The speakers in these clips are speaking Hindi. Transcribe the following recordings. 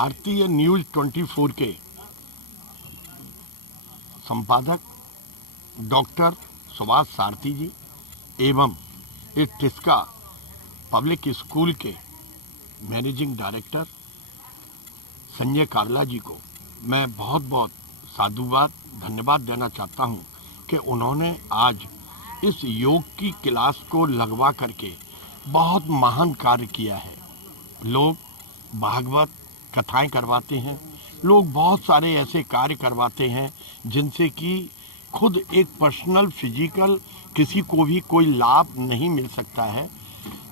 भारतीय न्यूज 24 के संपादक डॉक्टर सुभाष सारथी जी एवं इस टिस्का पब्लिक स्कूल के मैनेजिंग डायरेक्टर संजय कावला जी को मैं बहुत बहुत साधुवाद धन्यवाद देना चाहता हूं कि उन्होंने आज इस योग की क्लास को लगवा करके बहुत महान कार्य किया है। लोग भागवत कथाएं करवाते हैं, लोग बहुत सारे ऐसे कार्य करवाते हैं जिनसे कि खुद एक पर्सनल फिजिकल किसी को भी कोई लाभ नहीं मिल सकता है,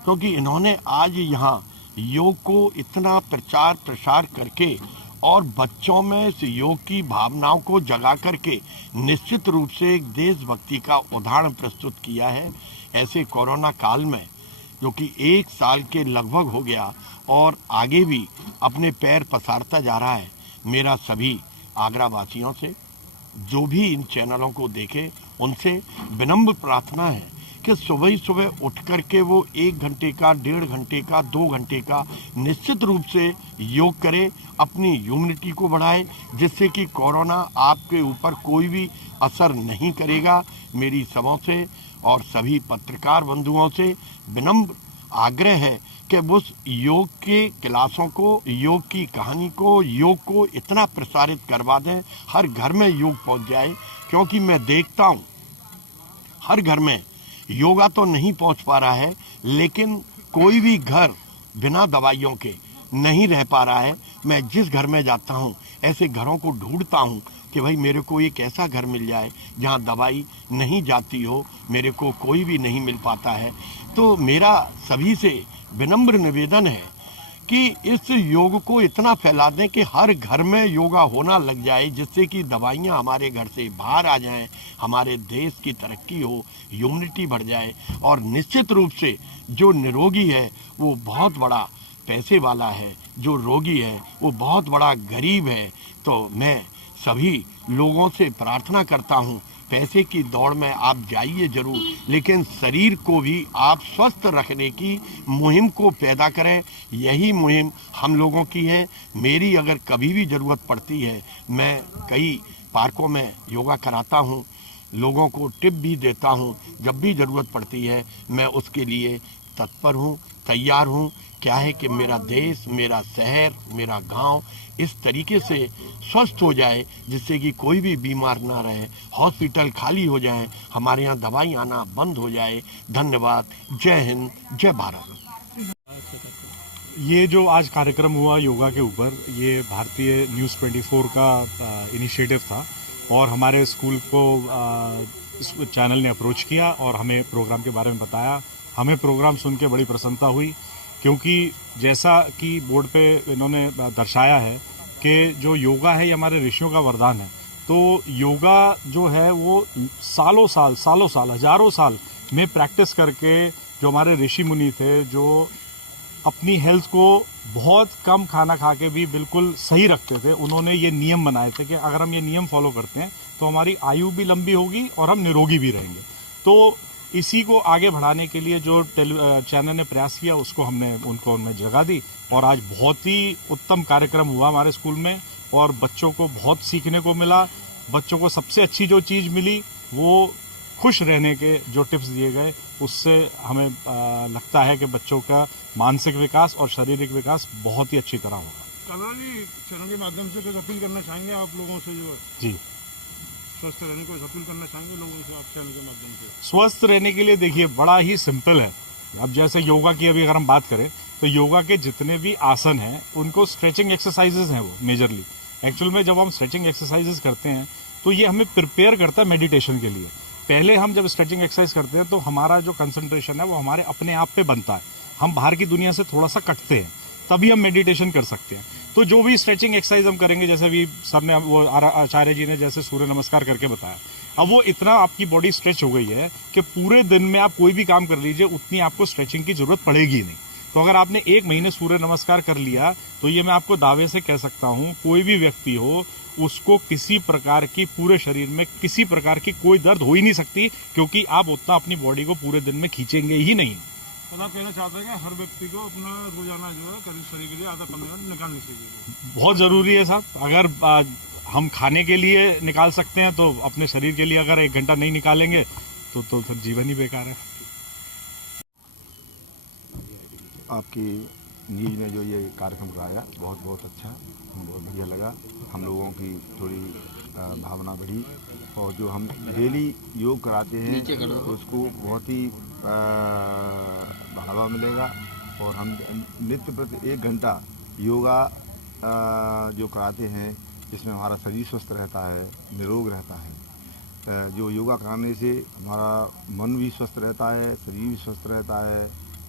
क्योंकि इन्होंने आज यहाँ योग को इतना प्रचार प्रसार करके और बच्चों में इस योग की भावनाओं को जगा करके निश्चित रूप से एक देशभक्ति का उदाहरण प्रस्तुत किया है। ऐसे कोरोना काल में जो कि 1 साल के लगभग हो गया और आगे भी अपने पैर पसारता जा रहा है, मेरा सभी आगरा वासियों से जो भी इन चैनलों को देखे उनसे विनम्र प्रार्थना है कि सुबह ही सुबह उठ करके वो 1 घंटे का 1.5 घंटे का 2 घंटे का निश्चित रूप से योग करे, अपनी इम्यूनिटी को बढ़ाए, जिससे कि कोरोना आपके ऊपर कोई भी असर नहीं करेगा। मेरी सबों से और सभी पत्रकार बंधुओं से विनम्र आग्रह है कि उस योग के क्लासों को, योग की कहानी को, योग को इतना प्रसारित करवा दें, हर घर में योग पहुंच जाए। क्योंकि मैं देखता हूं हर घर में योगा तो नहीं पहुंच पा रहा है, लेकिन कोई भी घर बिना दवाइयों के नहीं रह पा रहा है। मैं जिस घर में जाता हूं ऐसे घरों को ढूंढता हूं कि भाई मेरे को एक ऐसा घर मिल जाए जहां दवाई नहीं जाती हो, मेरे को कोई भी नहीं मिल पाता है। तो मेरा सभी से विनम्र निवेदन है कि इस योग को इतना फैला दें कि हर घर में योगा होना लग जाए, जिससे कि दवाइयां हमारे घर से बाहर आ जाएं, हमारे देश की तरक्की हो, इम्यूनिटी बढ़ जाए और निश्चित रूप से जो निरोगी है वो बहुत बड़ा पैसे वाला है, जो रोगी है वो बहुत बड़ा गरीब है। तो मैं सभी लोगों से प्रार्थना करता हूं, पैसे की दौड़ में आप जाइए जरूर, लेकिन शरीर को भी आप स्वस्थ रखने की मुहिम को पैदा करें। यही मुहिम हम लोगों की है। मेरी अगर कभी भी ज़रूरत पड़ती है, मैं कई पार्कों में योगा कराता हूं, लोगों को टिप भी देता हूं। जब भी ज़रूरत पड़ती है मैं उसके लिए तत्पर हूं, तैयार हूं। क्या है कि मेरा देश, मेरा शहर, मेरा गांव इस तरीके से स्वस्थ हो जाए जिससे कि कोई भी बीमार ना रहे, हॉस्पिटल खाली हो जाए, हमारे यहाँ दवाई आना बंद हो जाए। धन्यवाद। जय हिंद, जय भारत। ये जो आज कार्यक्रम हुआ योगा के ऊपर, ये भारतीय न्यूज़ 24 का इनिशिएटिव था और हमारे स्कूल को इस चैनल ने अप्रोच किया और हमें प्रोग्राम के बारे में बताया। हमें प्रोग्राम सुन के बड़ी प्रसन्नता हुई, क्योंकि जैसा कि बोर्ड पे इन्होंने दर्शाया है कि जो योगा है ये हमारे ऋषियों का वरदान है। तो योगा जो है वो सालों साल हजारों साल में प्रैक्टिस करके जो हमारे ऋषि मुनि थे, जो अपनी हेल्थ को बहुत कम खाना खा के भी बिल्कुल सही रखते थे, उन्होंने ये नियम बनाए थे कि अगर हम ये नियम फॉलो करते हैं तो हमारी आयु भी लंबी होगी और हम निरोगी भी रहेंगे। तो इसी को आगे बढ़ाने के लिए जो चैनल ने प्रयास किया उसको उनमें जगह दी और आज बहुत ही उत्तम कार्यक्रम हुआ हमारे स्कूल में और बच्चों को बहुत सीखने को मिला। बच्चों को सबसे अच्छी जो चीज़ मिली वो खुश रहने के जो टिप्स दिए गए, उससे हमें लगता है कि बच्चों का मानसिक विकास और शारीरिक विकास बहुत ही अच्छी तरह होगा। कावला जी, चैनल के माध्यम से कुछ अपील करना चाहेंगे आप लोगों से? जो जी, स्वस्थ रहने को अपील करना चाहेंगे लोगों से आप चैनल के माध्यम से? स्वस्थ रहने के लिए देखिए बड़ा ही सिंपल है। अब जैसे योगा की अभी अगर हम बात करें तो योगा के जितने भी आसन हैं उनको स्ट्रेचिंग एक्सरसाइजेज हैं वो मेजरली। एक्चुअल में जब हम स्ट्रेचिंग एक्सरसाइजेज करते हैं तो ये हमें प्रिपेयर करता है मेडिटेशन के लिए। पहले हम जब स्ट्रेचिंग एक्सरसाइज करते हैं तो हमारा जो कंसंट्रेशन है वो हमारे अपने आप पे बनता है, हम बाहर की दुनिया से थोड़ा सा कटते हैं, तभी हम मेडिटेशन कर सकते हैं। तो जो भी स्ट्रेचिंग एक्सरसाइज हम करेंगे, जैसे भी सर ने वो आचार्य जी ने जैसे सूर्य नमस्कार करके बताया, अब वो इतना आपकी बॉडी स्ट्रेच हो गई है कि पूरे दिन में आप कोई भी काम कर लीजिए उतनी आपको स्ट्रेचिंग की जरूरत पड़ेगी नहीं। तो अगर आपने 1 महीने सूर्य नमस्कार कर लिया तो ये मैं आपको दावे से कह सकता हूँ कोई भी व्यक्ति हो उसको किसी प्रकार की पूरे शरीर में किसी प्रकार की कोई दर्द हो ही नहीं सकती, क्योंकि आप उतना अपनी बॉडी को पूरे दिन में खींचेंगे ही नहीं। तो आप कहना चाहते हैं कि हर व्यक्ति को अपना रोजाना जो है करीब शरीर के लिए आधा कम निकालनी चाहिए। बहुत ज़रूरी है साहब। अगर हम खाने के लिए निकाल सकते हैं तो अपने शरीर के लिए अगर 1 घंटा नहीं निकालेंगे तो फिर जीवन ही बेकार है। आपकी न्यूज़ ने जो ये कार्यक्रम कराया बहुत बहुत अच्छा, बहुत बढ़िया लगा। हम लोगों की थोड़ी भावना बढ़ी और जो हम डेली योग कराते हैं तो उसको बहुत ही बढ़ावा मिलेगा और हम नित्य प्रति 1 घंटा योगा जो कराते हैं जिसमें हमारा शरीर स्वस्थ रहता है, निरोग रहता है। जो योगा कराने से हमारा मन भी स्वस्थ रहता है, शरीर भी स्वस्थ रहता है,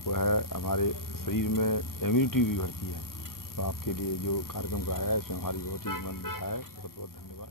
वह हमारे शरीर में इम्यूनिटी भी बढ़ती है। तो आपके लिए जो कार्यक्रम कराया है इसमें हमारी बहुत ही मन दुखा है। बहुत बहुत धन्यवाद।